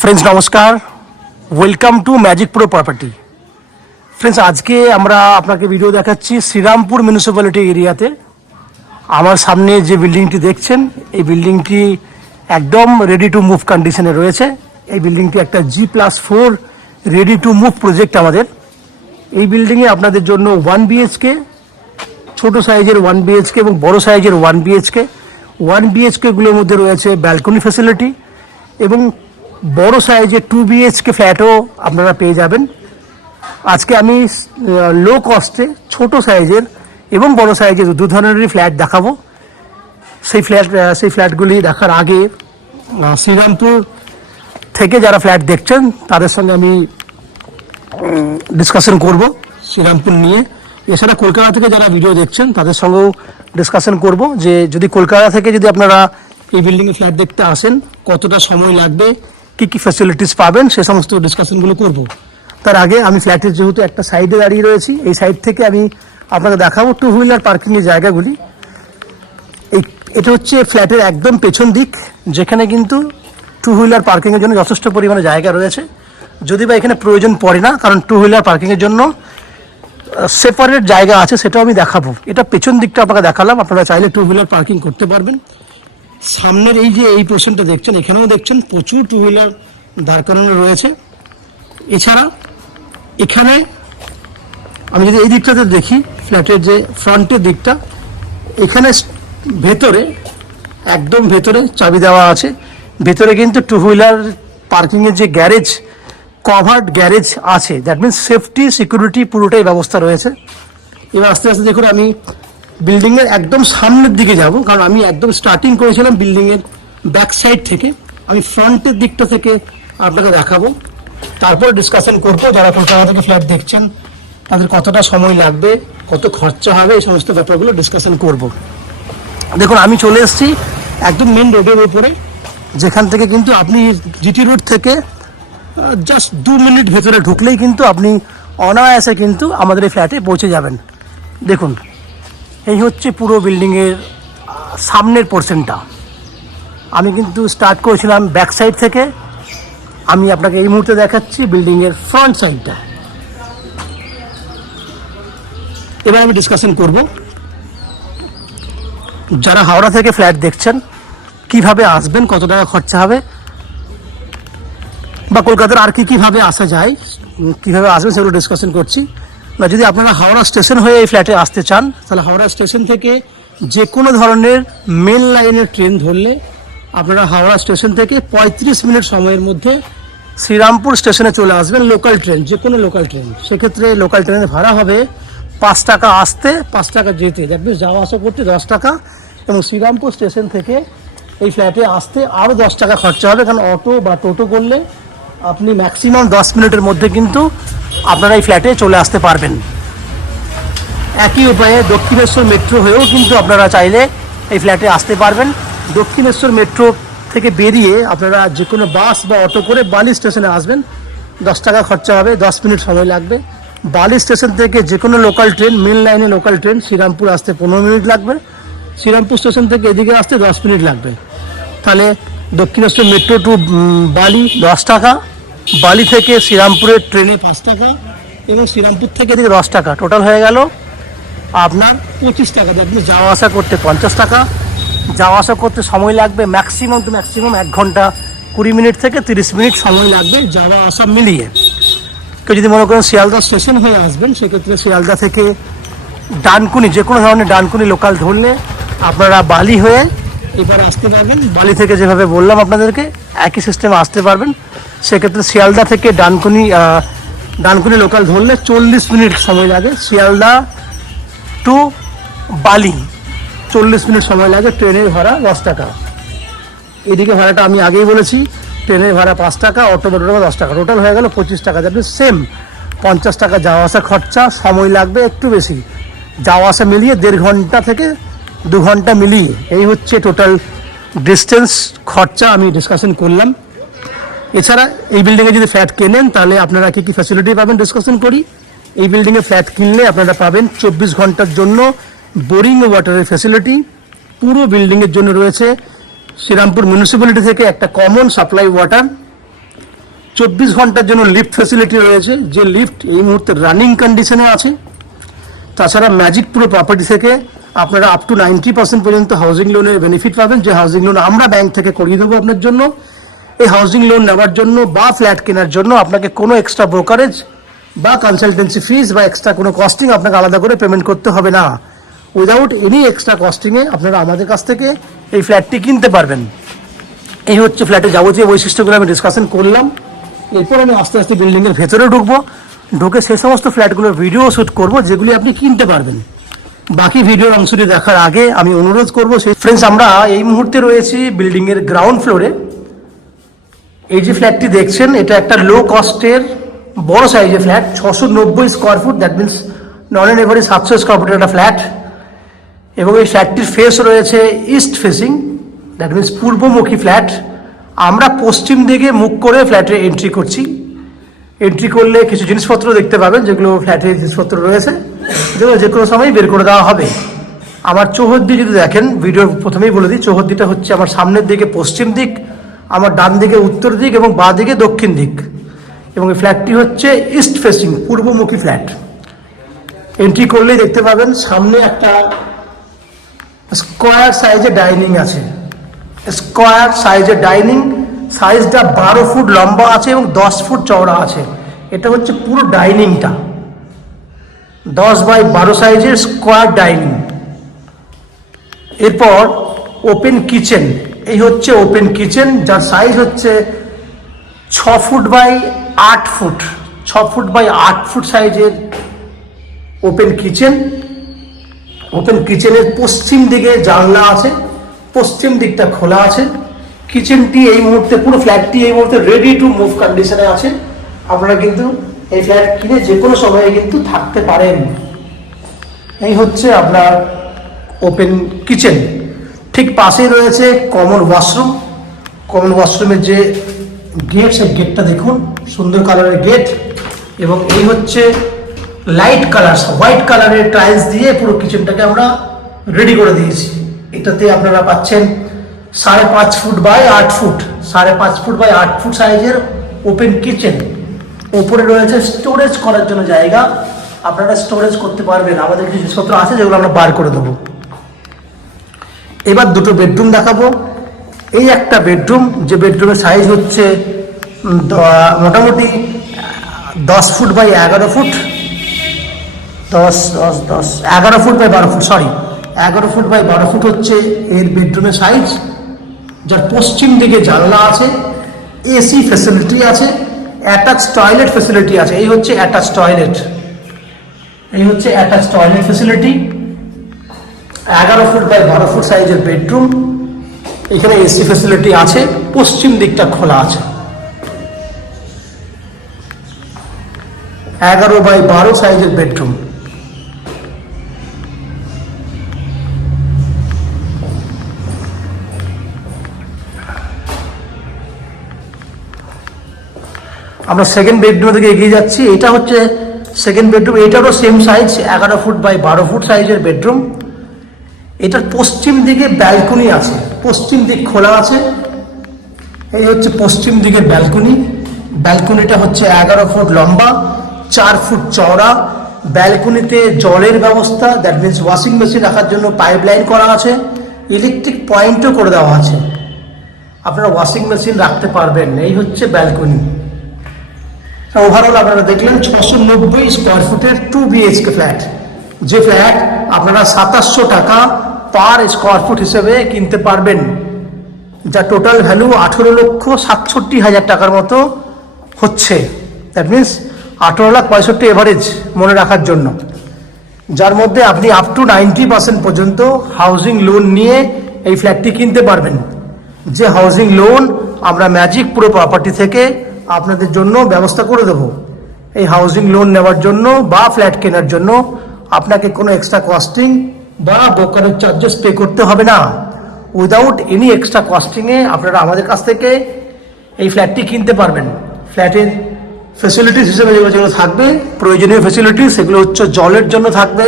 Friends नमस्कार, welcome to magic pro property. Friends आज के আমরা আপনাকে ভিডিও দেখাচ্ছি শ্রীরামপুর মিউনিসিপ্যালিটি এরিয়াতে। আমার সামনে যে বিল্ডিংটি দেখছেন এই বিল্ডিংটি একদম রেডি টু মুভ কন্ডিশনে রয়েছে। এই বিল্ডিংটি একটা G+4 ready to move project আমাদের। এই বিল্ডিংয়ে আপনাদের জন্য 1 BHK, ছোট সাইজের 1 BHK এবং বড় সাইজের 1 BHK। 1 BHK গুলোর মধ্যে রয়েছে ব্যালকনি ফ্যাসিলিটি এবং বড় সাইজের 2 BHK ফ্ল্যাটও আপনারা পেয়ে যাবেন। আজকে আমি লো কস্টে ছোট সাইজের এবং বড় সাইজের দু ধরনেরই ফ্ল্যাট দেখাবো। সেই ফ্ল্যাটগুলি দেখার আগে শ্রীরামপুর থেকে যারা ফ্ল্যাট দেখছেন তাদের সঙ্গে আমি ডিসকাশন করব শ্রীরামপুর নিয়ে। এছাড়া কলকাতা থেকে যারা ভিডিও দেখছেন তাদের সঙ্গেও ডিসকাশন করব যে যদি কলকাতা থেকে যদি আপনারা এই বিল্ডিংয়ে ফ্ল্যাট দেখতে আসেন কতটা সময় লাগবে, কী কী ফ্যাসিলিটিস পাবেন, সে সমস্ত ডিসকাশনগুলো করব। তার আগে আমি ফ্ল্যাটের যেহেতু একটা সাইডে দাঁড়িয়ে রয়েছি, এই সাইড থেকে আমি আপনাকে দেখাবো 2 হুইলার পার্কিংয়ের জায়গাগুলি। এটা হচ্ছে ফ্ল্যাটের একদম পেছন দিক, যেখানে কিন্তু 2 হুইলার পার্কিংয়ের জন্য যথেষ্ট পরিমাণে জায়গা রয়েছে। যদি বা এখানে প্রয়োজন পড়ে না, কারণ 2 হুইলার পার্কিংয়ের জন্য সেপারেট জায়গা আছে, সেটাও আমি দেখাবো। এটা পেছন দিকটা আপনাকে দেখালাম, আপনারা চাইলে 2 হুইলার পার্কিং করতে পারবেন। সামনের এই যে এই পোর্শনটা দেখছেন, এখানেও দেখছেন প্রচুর 2 হুইলার দাঁড় করানো রয়েছে। এছাড়া এখানে আমি যদি এই দিকটাতে দেখি, ফ্ল্যাটের যে ফ্রন্টের দিকটা, এখানে ভেতরে একদম ভেতরে চাবি দেওয়া আছে। ভেতরে কিন্তু 2 হুইলার পার্কিংয়ের যে গ্যারেজ, কভার্ড গ্যারেজ আছে, দ্যাট মিনস সেফটি সিকিউরিটি পুরোটাই ব্যবস্থা রয়েছে। এবার আস্তে আস্তে দেখুন আমি বিল্ডিংয়ের একদম সামনের দিকে যাব, কারণ আমি একদম স্টার্টিং করেছিলাম বিল্ডিংয়ের ব্যাক সাইড থেকে। আমি ফ্রন্টের দিকটা থেকে আপনাকে দেখাবো, তারপর ডিসকাশন করবো যারা কলকাতা থেকে ফ্ল্যাট দেখছেন তাদের কতটা সময় লাগবে, কত খরচা হবে, এই সমস্ত ব্যাপারগুলো ডিসকাশন করব। দেখুন আমি চলে এসেছি একদম মেন রোডের উপরে, যেখান থেকে কিন্তু আপনি জিটি রোড থেকে জাস্ট 2 মিনিট ভেতরে ঢুকলেই কিন্তু আপনি অনায়াসে কিন্তু আমাদের এই ফ্ল্যাটে পৌঁছে যাবেন। দেখুন এই হচ্ছে পুরো বিল্ডিংয়ের সামনের পোর্শনটা। আমি কিন্তু স্টার্ট করেছিলাম ব্যাক সাইড থেকে, আমি আপনাকে এই মুহূর্তে দেখাচ্ছি বিল্ডিংয়ের ফ্রন্ট সাইডটা। এবার আমি ডিসকাশন করব যারা হাওড়া থেকে ফ্ল্যাট দেখছেন কিভাবে আসবেন, কত টাকা খরচা হবে, বা কলকাতার আর কীভাবে আসা যায়, কীভাবে আসবেন সেগুলো ডিসকাশন করছি। না যদি আপনারা হাওড়া স্টেশন হয়ে এই ফ্ল্যাটে আসতে চান, তাহলে হাওড়া স্টেশন থেকে যে কোনো ধরনের মেন লাইনের ট্রেন ধরলে আপনারা হাওড়া স্টেশন থেকে 35 মিনিট সময়ের মধ্যে শ্রীরামপুর স্টেশনে চলে আসবেন। লোকাল ট্রেন, যে কোনো লোকাল ট্রেন, সেক্ষেত্রে লোকাল ট্রেনের ভাড়া হবে 5 টাকা আসতে, 5 টাকা যেতে, দ্যাট মিনস যাওয়া আসা করতে 10 টাকা, এবং শ্রীরামপুর স্টেশন থেকে এই ফ্ল্যাটে আসতে আরও 10 টাকা খরচা হবে, কারণ অটো বা টোটো করলে আপনি ম্যাক্সিমাম 10 মিনিটের মধ্যে কিন্তু আপনারা এই ফ্ল্যাটে চলে আসতে পারবেন। একই উপায়ে দক্ষিণেশ্বর মেট্রো হয়েও কিন্তু আপনারা চাইলে এই ফ্ল্যাটে আসতে পারবেন। দক্ষিণেশ্বর মেট্রো থেকে বেরিয়ে আপনারা যে কোনো বাস বা অটো করে বালি স্টেশনে আসবেন, 10 টাকা খরচা হবে, 10 মিনিট সময় লাগবে। বালি স্টেশন থেকে যে কোনো লোকাল ট্রেন, মেন লাইনে লোকাল ট্রেন শ্রীরামপুর আসতে 15 মিনিট লাগবে, শ্রীরামপুর স্টেশন থেকে এদিকে আসতে 10 মিনিট লাগবে। তাহলে দক্ষিণেশ্বর মেট্রো টু বালি 10 টাকা, বালি থেকে শ্রীরামপুরের ট্রেনে 5 টাকা, এবং শ্রীরামপুর থেকে এদিকে 10 টাকা, টোটাল হয়ে গেল আপনার 25 টাকা। আপনি যাওয়া আসা করতে 50 টাকা, যাওয়া আসা করতে সময় লাগবে ম্যাক্সিমাম 1 ঘন্টা 20 মিনিট থেকে 30 মিনিট সময় লাগবে যাওয়া আসা মিলিয়ে। কেউ যদি মনে করেন শিয়ালদা স্টেশন হয়ে আসবেন, সেক্ষেত্রে শিয়ালদা থেকে ডানকুনি, যে কোনো ধরনের ডানকুনি লোকাল ধরলে আপনারা বালি হয়ে এবার আসতে পারবেন। বালি থেকে যেভাবে বললাম আপনাদেরকে একই সিস্টেমে আসতে পারবেন। সেক্ষেত্রে শিয়ালদা থেকে ডানকুনি লোকাল ধরলে 40 মিনিট সময় লাগে। শিয়ালদা টু বালি 40 মিনিট সময় লাগে। ট্রেনের ভাড়া 10 টাকা। এদিকে ভাড়াটা আমি আগেই বলেছি, ট্রেনের ভাড়া 5 টাকা, অটো বা 10 টাকা, টোটাল হয়ে গেল 25 টাকা। যাতে সেম 50 টাকা যাওয়া আসা খরচা, সময় লাগবে একটু বেশি, যাওয়া আসা মিলিয়ে 1.5 ঘন্টা থেকে 2 ঘন্টা মিলিয়ে এই হচ্ছে টোটাল ডিস্টেন্স খরচা আমি ডিসকাশন করলাম। এছাড়া এই বিল্ডিংয়ে যদি ফ্ল্যাট কেনেন তাহলে আপনারা কী কী ফ্যাসিলিটি পাবেন ডিসকাশন করি। এই বিল্ডিংয়ে ফ্ল্যাট কিনলে আপনারা পাবেন 24 ঘন্টার জন্য বোরিং ওয়াটারের ফ্যাসিলিটি। পুরো বিল্ডিংয়ের জন্য রয়েছে শ্রীরামপুর মিউনিসিপ্যালিটি থেকে একটা কমন সাপ্লাই ওয়াটার। 24 ঘন্টার জন্য লিফট ফ্যাসিলিটি রয়েছে, যে লিফট এই মুহূর্তে রানিং কন্ডিশনে আছে। তাছাড়া ম্যাজিক পুরো প্রপার্টি থেকে আপনারা আপ টু 90% পর্যন্ত হাউজিং লোনের বেনিফিট পাবেন, যে হাউজিং লোন আমরা ব্যাংক থেকে করিয়ে দেবো আপনার জন্য। এই হাউজিং লোন নেওয়ার জন্য বা ফ্ল্যাট কেনার জন্য আপনাকে কোনো এক্সট্রা ব্রোকারেজ বা কনসালটেন্সি ফিস বা এক্সট্রা কোনো কস্টিং আপনাকে আলাদা করে পেমেন্ট করতে হবে না। উইদাউট এনি এক্সট্রা কস্টিংয়ে আপনারা আমাদের কাছ থেকে এই ফ্ল্যাটটি কিনতে পারবেন। এই হচ্ছে ফ্ল্যাটের যাবতীয় বৈশিষ্ট্যগুলো আমি ডিসকাশন করলাম। এরপর আমি আস্তে আস্তে বিল্ডিংয়ের ভেতরে ঢুকবো, ঢুকে সেই সমস্ত ফ্ল্যাটগুলোর ভিডিও শ্যুট করবো যেগুলি আপনি কিনতে পারবেন। বাকি ভিডিওর অংশটি দেখার আগে আমি অনুরোধ করবো, সেই ফ্রেন্ডস আমরা এই মুহূর্তে রয়েছি বিল্ডিংয়ের গ্রাউন্ড ফ্লোরে। এই যে ফ্ল্যাটটি দেখছেন এটা একটা লো কস্টের বড় সাইজের flat, 690 square foot, that means none and average 700 square ফুটের একটা ফ্ল্যাট। এবং এই ফ্ল্যাটটির ফেস রয়েছে ইস্ট ফেসিং, দ্যাট মিনস পূর্বমুখী ফ্ল্যাট। আমরা পশ্চিম দিকে মুখ করে ফ্ল্যাটে এন্ট্রি করছি। এন্ট্রি করলে কিছু জিনিসপত্র দেখতে পাবেন, যেগুলো ফ্ল্যাটের জিনিসপত্র রয়েছে, যেগুলো যে কোনো সময় বের করে দেওয়া হবে। আমার চৌহদ্দি যদি দেখেন, ভিডিওর প্রথমেই বলে দিই, চৌহদ্দিটা হচ্ছে আমার সামনের দিকে পশ্চিম দিক, আমার ডান দিকে উত্তর দিক এবং বাঁ দিকে দক্ষিণ দিক। এবং এই ফ্ল্যাটটি হচ্ছে ইস্ট ফেসিং, পূর্বমুখী ফ্ল্যাট। এন্ট্রি করলেই দেখতে পাবেন সামনে একটা স্কোয়ার সাইজের ডাইনিং আছে। স্কোয়ার সাইজের ডাইনিং, সাইজটা 12 ফুট লম্বা আছে এবং 10 ফুট চওড়া আছে। এটা হচ্ছে পুরো ডাইনিংটা, 10 বাই 12 সাইজের স্কোয়ার ডাইনিং। এরপর ওপেন কিচেন, এই হচ্ছে ওপেন কিচেন, যার সাইজ হচ্ছে 6 foot by 8 foot, 6 foot by 8 foot সাইজের ওপেন কিচেন। ওপেন কিচেনের পশ্চিম দিকে জানলা আছে, পশ্চিম দিকটা খোলা আছে। কিচেনটি এই মুহূর্তে, পুরো ফ্ল্যাটটি এই মুহূর্তে রেডি টু মুভ কন্ডিশনে আছে। আপনারা কিন্তু এই ফ্ল্যাট কিনে যে কোনো সময়ে কিন্তু থাকতে পারেন। এই হচ্ছে আপনার ওপেন কিচেন। ঠিক পাশেই রয়েছে কমন ওয়াশরুম। কমন ওয়াশরুমের যে গেট, সেই গেটটা দেখুন, সুন্দর কালারের গেট। এবং এই হচ্ছে লাইট কালার, হোয়াইট কালারের টাইলস দিয়ে পুরো কিচেনটাকে আমরা রেডি করে দিয়েছি। এটাতে আপনারা পাচ্ছেন 5.5 foot by 8 foot, 5.5 foot by 8 foot সাইজের ওপেন কিচেন। ওপরে রয়েছে স্টোরেজ করার জন্য জায়গা, আপনারা স্টোরেজ করতে পারবেন। আমাদের কিছু জিনিসপত্র আছে যেগুলো আমরা বার করে দেবো। এবার দুটো বেডরুম দেখাবো। এই একটা বেডরুম, যে বেডরুমের সাইজ হচ্ছে মোটামুটি 10 foot by 11 foot, 11 foot by 12 foot, 11 foot by 12 foot হচ্ছে এর বেডরুমের সাইজ। যার পশ্চিম দিকে জানলা আছে, এসি ফ্যাসিলিটি আছে, অ্যাটাচ টয়লেট ফ্যাসিলিটি আছে। এই হচ্ছে অ্যাটাচ টয়লেট, এই হচ্ছে attach toilet facility. 11 foot by 12 foot সাইজের বেডরুম, এখানে এসি ফ্যাসিলিটি আছে, পশ্চিম দিকটা খোলা আছে। 11 বাই 12 সাইজের বেডরুম। আমরা সেকেন্ড বেডরুম থেকে এগিয়ে যাচ্ছি। এটা হচ্ছে সেকেন্ড বেডরুম, এটারও same size, 11 foot by 12 foot সাইজের বেডরুম। এটার পশ্চিম দিকে ব্যালকনি আছে, পশ্চিম দিক খোলা আছে। এই হচ্ছে পশ্চিম দিকের ব্যালকনি। ব্যালকনিটা হচ্ছে 11 ফুট লম্বা, 4 ফুট চওড়া। ব্যালকনিতে জলের ব্যবস্থা, দ্যাট মিনস ওয়াশিং মেশিন রাখার জন্য পাইপ লাইন করা আছে, ইলেকট্রিক পয়েন্টও করে দেওয়া আছে, আপনারা ওয়াশিং মেশিন রাখতে পারবেন। এই হচ্ছে ব্যালকনি। ওভারঅল আপনারা দেখলেন 690 স্কোয়ার ফুটের 2 BHK ফ্ল্যাট, যে ফ্ল্যাট আপনারা 2700 টাকা পার স্কোয়ার ফুট হিসেবে কিনতে পারবেন, যা টোটাল ভ্যালু 18,67,000 টাকার মতো হচ্ছে। দ্যাট মিনস 18,65,000 এভারেজ মনে রাখার জন্য, যার মধ্যে আপনি আপ টু 90% পর্যন্ত হাউজিং লোন নিয়ে এই ফ্ল্যাটটি কিনতে পারবেন। যে হাউজিং লোন আমরা ম্যাজিক পুরো প্রপার্টি থেকে আপনাদের জন্য ব্যবস্থা করে দেব। এই হাউজিং লোন নেওয়ার জন্য বা ফ্ল্যাট কেনার জন্য আপনাকে কোনো এক্সট্রা কস্টিং বা ব্রোকারেজ চার্জেস পে করতে হবে না। উইদাউট এনি এক্সট্রা কস্টিংয়ে আপনারা আমাদের কাছ থেকে এই ফ্ল্যাটটি কিনতে পারবেন। ফ্ল্যাটের ফেসিলিটিস হিসেবে যেগুলো থাকবে, প্রয়োজনীয় ফেসিলিটিস, সেগুলো হচ্ছে জলের জন্য থাকবে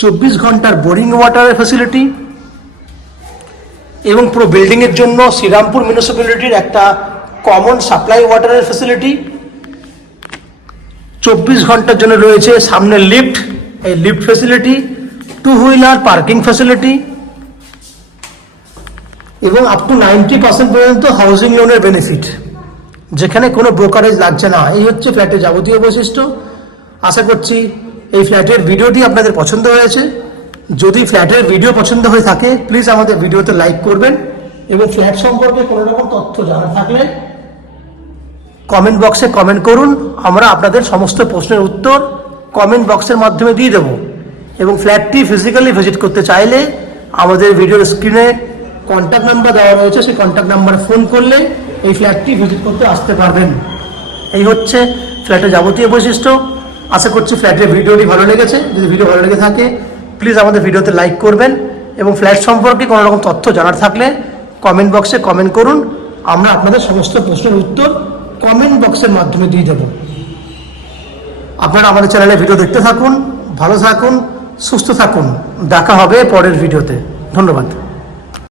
24 ঘন্টার বোরিং ওয়াটারের ফেসিলিটি, এবং পুরো বিল্ডিংয়ের জন্য শ্রীরামপুর মিউনিসিপ্যালিটির একটা কমন সাপ্লাই ওয়াটারের ফ্যাসিলিটি, 24 ঘন্টার জন্য রয়েছে সামনে লিফট, এই lift facility, 2 wheeler parking facility এবং আপ টু 90% পর্যন্ত হাউজিং লোনের বেনিফিট, যেখানে কোনো ব্রোকারেজ লাগছে না। এই হচ্ছে ফ্ল্যাটের যাবতীয় বৈশিষ্ট্য। আশা করছি এই ফ্ল্যাটের ভিডিওটি আপনাদের পছন্দ হয়েছে। যদি ফ্ল্যাটের ভিডিও পছন্দ হয়ে থাকে প্লিজ আমাদের ভিডিওতে লাইক করবেন এবং ফ্ল্যাট সম্পর্কে কোনো রকম তথ্য জানার থাকলে কমেন্ট বক্সে কমেন্ট করুন। আমরা আপনাদের সমস্ত প্রশ্নের উত্তর কমেন্ট বক্সের মাধ্যমে দিয়ে দেবো। এবং ফ্ল্যাটটি ফিজিক্যালি ভিজিট করতে চাইলে আমাদের ভিডিওর স্ক্রিনে কন্ট্যাক্ট নাম্বার দেওয়া রয়েছে, সেই কন্ট্যাক্ট নাম্বারে ফোন করলে এই ফ্ল্যাটটি ভিজিট করতে আসতে পারবেন। এই হচ্ছে ফ্ল্যাটের যাবতীয় বৈশিষ্ট্য। আশা করছি ফ্ল্যাটের ভিডিওটি ভালো লেগেছে। যদি ভিডিও ভালো লেগে থাকে প্লিজ আমাদের ভিডিওতে লাইক করবেন এবং ফ্ল্যাট সম্পর্কে কোনো রকম তথ্য জানার থাকলে কমেন্ট বক্সে কমেন্ট করুন। আমরা আপনাদের সমস্ত প্রশ্নের উত্তর কমেন্ট বক্সের মাধ্যমে দিয়ে দেব। আপনারা আমাদের চ্যানেলে ভিডিও দেখতে থাকুন, ভালো থাকুন, সুস্থ থাকুন। দেখা হবে পরের ভিডিওতে। ধন্যবাদ।